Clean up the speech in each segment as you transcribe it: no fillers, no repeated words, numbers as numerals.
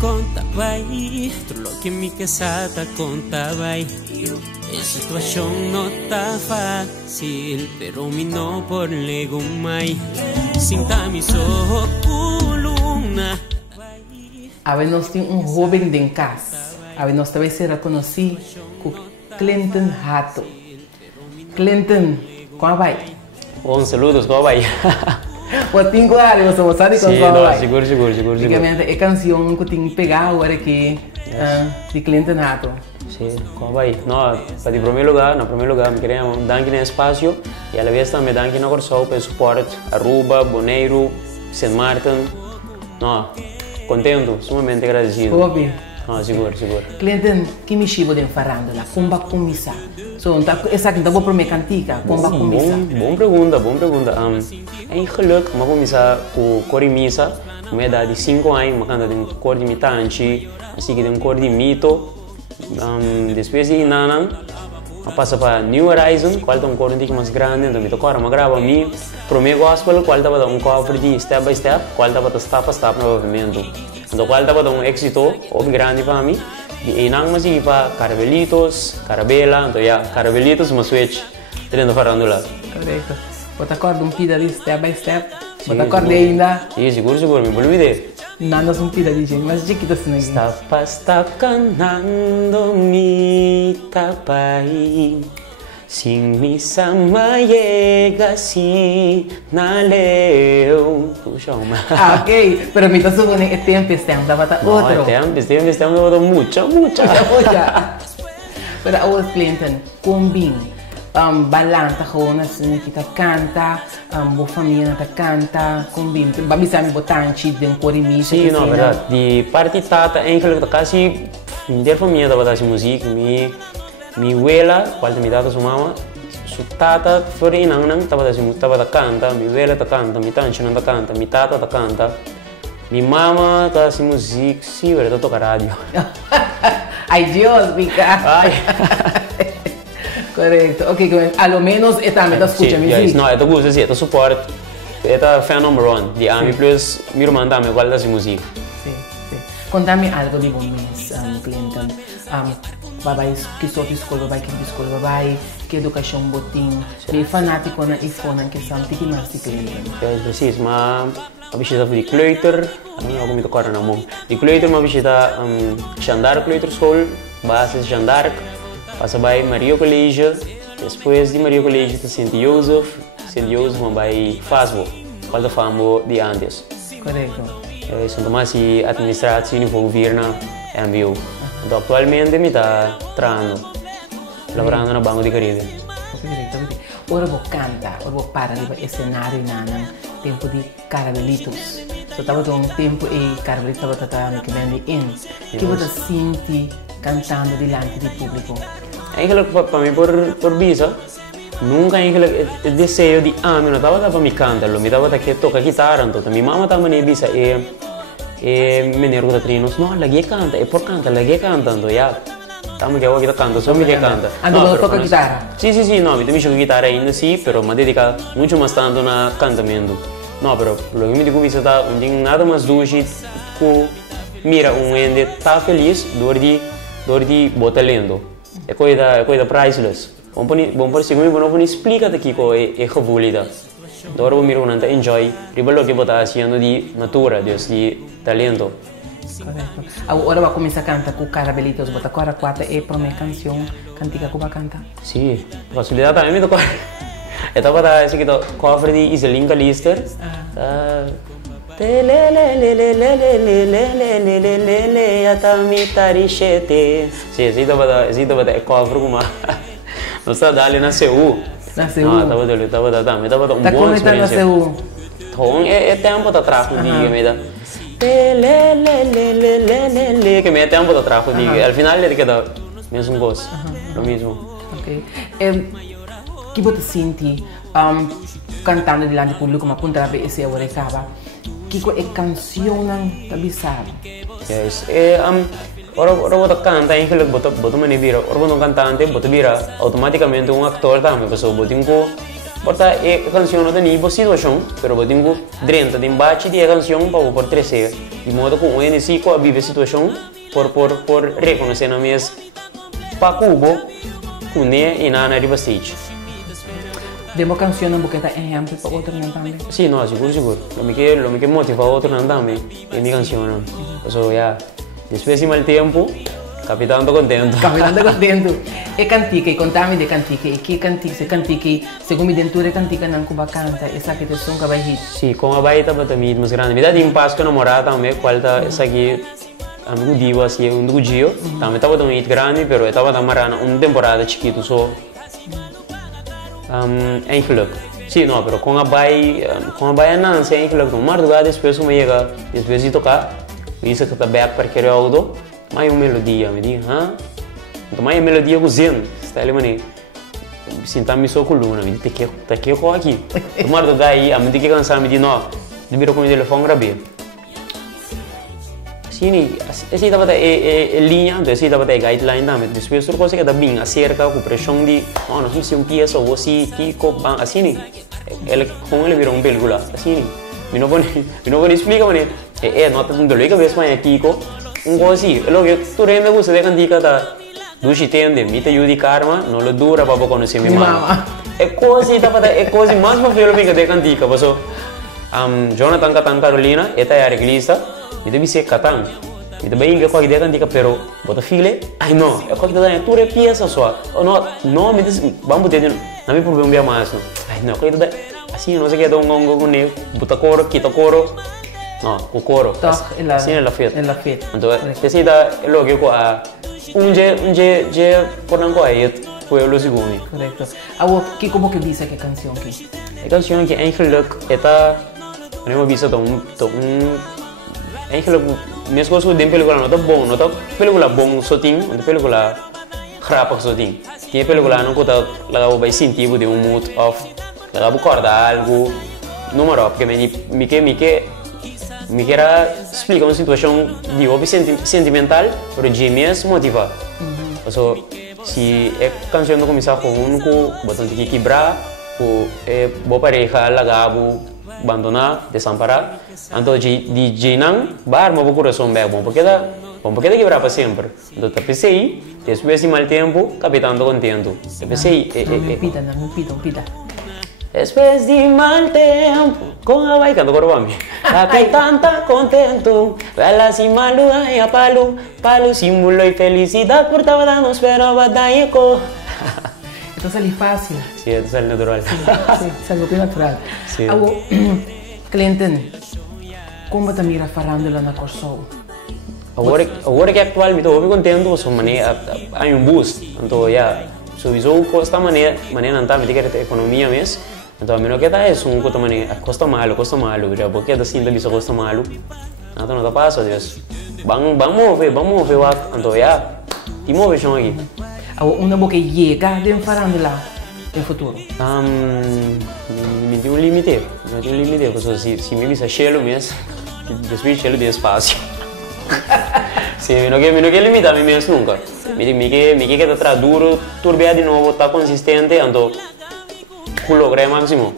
conta vai, tudo lo que me casata conta vai. A situação não tá fácil, pero me não por lego mai. Sinta-me só coluna. A ver, nós temos jovem em casa. A ver, nós também será conhecido como Clinton Hato. Clinton, como vai? Bom, saludos, como vai? Pode ter claro, você não sabe como vai? Seguro. Basicamente, é canção que tem que pegar agora aqui de Clinton Hato. Sim, como vai? No, para em primeiro lugar, me queremos dar aqui no espaço e a vez também dar aqui na Corsol para suporte Aruba, Bonaire, Saint Martin. No, contento, sumamente agradecido. Óbvio. No, seguro. Clinton, que me chivo de farándola? Como vai começar? Essa que vou para minha cantiga, como vai começar? Bom pergunta. É geluk, mas começar com corimisa, uma idade de 5 anos, uma canta de cor de mitante, assim que tem cor de mito. Depois de Nanang, passa para New Horizon, qual é um cor um pouco mais grande, então me toca uma grava a mim. Para o meu gospel, qual estava um cover de step by step, qual estava step a step no movimento. Então qual estava um êxito, grande para mim. E nang masih para Carabelitos, Carabela, então já Carabelitos mas switch, tendo farandula. Correto. Você acorda pida de step by step? Você acorda ainda? Sim, seguro, me bolivide. Nada pida de gente, mas chiquita assim aqui. Stop cantando mi tapai. Sing me sama llega si na leu. Puxa uma. Ok. Pero me tá supondo que tempo estava outro. Tempo estava mucha. Pero a Clinton, combin. Balanta gewoon assim que tá canta, boa família tá canta, combin. Babi sabe botanchi de corimisa. Sim, não, verdade. De parte tata, eigenlijk quase minha família da botar música, mi abuela, qual me dava sua mama, su tata, fora nang tava canta, mi abuela tá canta, mi tanchi não tá canta, mi tata tá canta, mi mama tá assim música, sim, verdade, toca rádio. Ai Deus, mica. Ai. Correto. Ok, a lo menos também tá escuta música. Não, eu gosto assim, eu suporto, eu fan number 1, de ami plus, minha irmã também qual das música. Sim. Contame algo de bom mês, Clinton. Babai que só de escola, babai que educação botim, de fanático na ifona que são tiki mais de Clinton. Precies, mas a visita de kleuter, não como tocar na mão. De kleuter, uma visita Jandark Kleuter School, base Jandark, passa by Maria Colégio, depois de Maria Colégio tem Saint Joseph, mas vai Fasbo, qual da famo de antes. Correto. São Tomás e administração nível governo MBU. Então, atualmente me está trabalhando no Banco de Caribe. Ora vou cantar, ora vou parar de cenário nana, tempo de Carabelitos. Só estava um tempo e Carabelitos estava tratando que vem de in. Que você sente cantando diante do público? Eigenlijk para mim por visa, nunca eigenlijk o desejo de mim não estava para me cantar, me estava que tocar guitarra, então minha mãe estava na visa e menino que treinos não lagi canta é por canta lagi cantando já estamos que agora canta só me que canta ando toca guitarra sim não me deixo guitarra ainda sim pero me dedica muito mais tanto na cantamento não pero lo que me digo visitar não tem nada mais doce que mira ende tá feliz dor de botar lendo é coisa priceless bom por segundo não explica daqui co é gevoelida Agora eu miro não enjoy, ribalo que botar haciendo de natura, de talento. Correto. Agora vai começar a cantar com Carabelitos, bota agora quatro é para minha canção, cantiga que vai cantar. Sim, facilidade também me tocou. Eu estava a assim que tô cover de Iselinka Lister. Sim, esse estava a cover com uma. Não está dali na CU. Nasceu. Não, estava um bom experiência. Então, é tempo da trago de me dá. Que me é tempo da trago de. Al final ele queda mesmo gosto, o mesmo. Ok. Que você sente cantando diante do público, mas quando você esse agora acaba, que é canção não tá sabe? Yes. Ora bota canta, eigenlijk bota manibira. Ora bota cantante, bota bira automaticamente um actor também, pessoal. Botinho Porta a canção não tem boa situação, pero eu tenho dentro de embate de canção para por crescer. De modo que o NC com a vive a situação por reconhecer na mesa para Cuba, com né e na riba stage. Demo canção não porque tá exemplo para outro não também. Sim, não, seguro. Lo que motiva outro não também é minha canção não. So yeah, depois de mal tempo, capitão tô contento. Capitão tô contento. E cantica, e contame de cantica, e que cantica, se cantica, segundo me dentura cantica não Cuba canta, essa que te som que vai hit. Sim, com a baita para também mais grande. Me dá de impasse com a namorada também, qual tá essa aqui. Amigo Diva, assim, do Gio, também estava tão hit grande, pero eu estava marana temporada chiquito só. Em Filip. Sim, não, pero com a baia não, sem Filip, não. Madrugada depois eu me chega, depois de tocar, isso que tá back para querer algo, mais uma melodia, me diz, hã? Então mais melodia com zen, está ali mané. Sinta-me só com luna, me diz, tá aqui com aqui. Madrugada aí, a me diz que cansar, me diz, não, devia com o telefone gravar. Sim, esse estava a linha, então esse estava a guideline também. Depois outra coisa que está bem acerca com pressão de, oh, não sei se peça ou se tico, assim, com ele virou película, assim, me não vou explicar, mas nota de dolor que vez mais tico, coisa assim, logo tu rende você de cantica da do chitende, me te ajuda karma, não lo dura para conhecer minha mãe. É coisa mais para ver o que de cantica, porque Jonathan Catan Carolina, esta é a reglista. Itu bisa katang, itu bayi enggak kau idekan jika pero, bota file, ai não, eu kau kita tanya tu pieza só, oh não, me diz, vamos ter, não me problema bem mais, não, ai não, kau itu dah, assim não sei que é dong com ne, bota coro, kita coro, não, o coro, assim é la fita, então esse da é logo que a je por não coer, foi o segundo. Correto. Agora que como que diz que canção aqui? A canção que eigenlijk eta, não me visa mesmo se tem película não tá bom, não tá película bom só tem, não película grappa só tem. Tem película não conta lá o vai sentir de mood off, lá o acordar algo, número porque me quer explicar uma situação de hobby sentimental, para de mesmo motivar. Então, se a canção não começar com botão de quebrar, o boa pareja lagabo abandonar, desamparar. Então, de não, bar, mas o coração bem bom, porque dá quebrar para sempre. Então, eu pensei, depois de mal tempo, capitão tô contento. Eu pensei, não pida. Depois de mal tempo, com a vai canto agora mami. Capitão tá contento, ela assim malu aí a palo símbolo e felicidade por tava dando espera vai dar eco. Então sali fácil. Sim, então sali natural. Sim, sali bem natural. Sim. Agora, Clinton, como tá mira farándola na Corsol? Agora que atualmente eu estou contento, sou maneira há boost, então já subiu custa maneira não tá me diga a economia mesmo, então a menos que tá é um custa maneira custa malo, já porque da sim da bisa custa malo, então não tá passa Deus, vamos ver então já te move chão aqui. Agora uma boca chega de farándola no futuro. Me tem limite, porque se me bisa chelo mesmo, depois chelo de espaço. Sim, não quer limitar me mesmo nunca. Me quer estar duro, turbiar de novo, tá consistente, então o logro é máximo.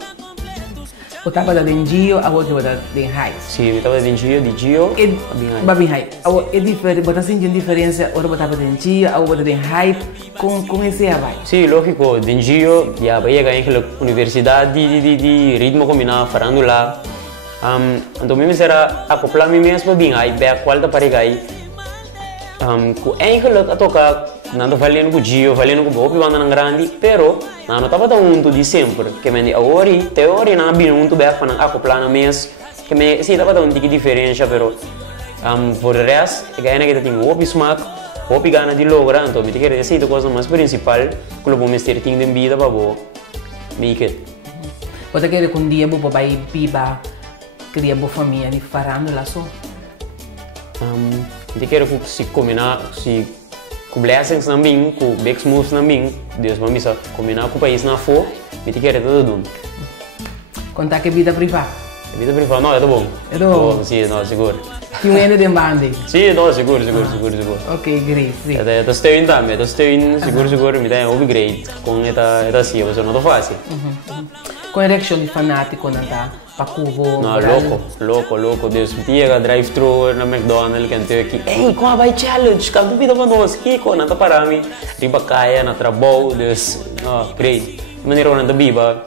Eu estava dando Gio, agora eu estava dando high. Sim, eu estava dando Gio, bem high. Agora é diferente, você sente diferença, agora eu estava dando Gio, agora eu dando high com esse vai. Sim, lógico, dando Gio, já vai chegar em universidade de ritmo combinado, falando lá. Então, mesmo será acoplar me mesmo bem aí, bem a qualidade para chegar com eigenlijk a tocar, não estou falando com o Gio, falando com o Bob, banda grande, pero não estava tão junto de sempre, que me agora teoria não bem junto bem para acoplar na mês, que me sim estava tão de diferença, pero por o resto, que ainda que tem o smack, o gana de lograr, então me tem que dizer a coisa mais principal, que o bom mestre tem de vida para o make it. Você quer que um dia o papai piba criar uma família de farándola só? Eu quero que se combinar, se com blessings também, com big moves também, Deus vai me combinar com o país na fo, eu quero tudo dum. Contar que vida privada? Vida privada não, é bom. É bom. Sim, não, seguro. Que um ano de bande? Sim, não, seguro. Ok, great. Eu estou indo também, seguro, me dá um upgrade com esta sim, mas não é fácil. Com a reação de fanático, não tá? Para Cubo. Não, louco. Deus, chega drive-thru na McDonald's, que tem aqui. Ei, qual vai challenge? Cada dúvida para nós, Kiko, não tá para mim. Riba caia, na trabalho, Deus, não, great. Maneira não tá biba.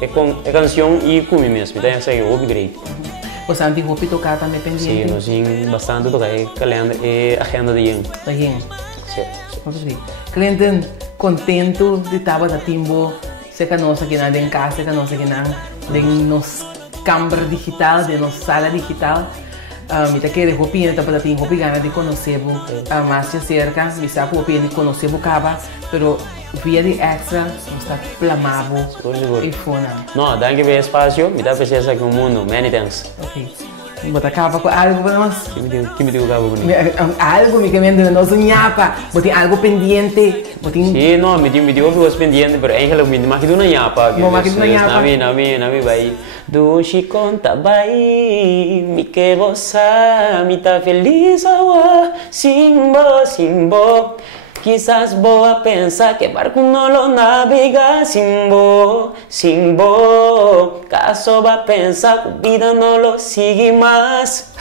É canção e come mesmo, então essa é o great. Você antes roupa tocar também pendente? Sim, nós temos bastante tocar, é agenda de yin. Da yin? Sim. Clinton, contento de estar na Timbo, sei que nós aqui na casa, sei que nós aqui na nossa câmara digital, de nossa sala digital. Me tá querendo roupinha, tá para ter roupinha de conhecer mais de cerca, me sabe roupinha de conhecer o caba, pero via de extra, está plamado e fona. Não, dá que ver espaço, me dá presença com o mundo, many thanks. Ok. Bota cava com algo para nós. Que me digo cava bonito? Algo me querendo nós nhapa, botei algo pendente, botei. Sim, não, me digo algo pendente, pero em relação me maquidu na nhapa. Mo maquidu na nhapa. Nami vai. Do she conta vai, me que você me tá feliz awa, simbo. Quizás boa pensa que barco não lo navega simbo. Caso va pensa que vida não lo sigue mais.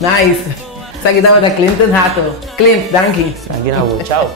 Nice. Sa kita da Clinton Hato. Clint, danke. Tchau.